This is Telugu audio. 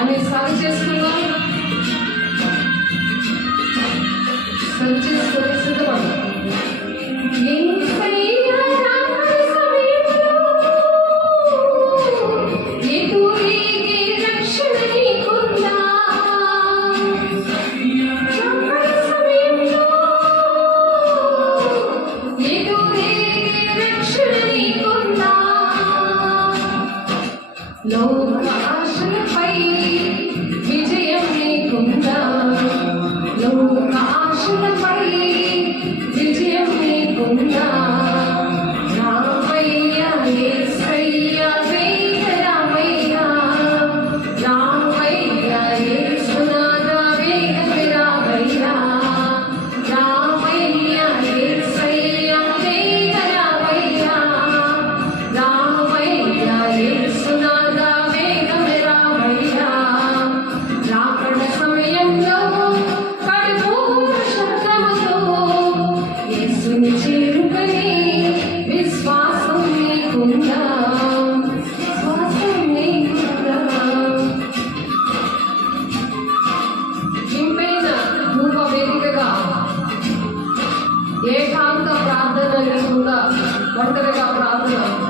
అని సాగు చేసుకుందాం. సిద్ధపడదాం. లోక ఆశలపై విజయం నీకుందా, లోక ఆశలపై విజయం నీకుందా. రామయ్య యేసయ్య వేగ రామయ్య, రామయ్య యేసునాథ వేగ రామయ్య, రామయ్య యేసయ్య వేగ రామయ్య, రామయ్య యేసునాథ విశ్వాసం నీకుందా, శ్వాసం నీకుందా. ఇంపైన ధూప వేదికగా ఏకాంత ప్రార్థన లేకుండా ఒంటరిగా ప్రార్థన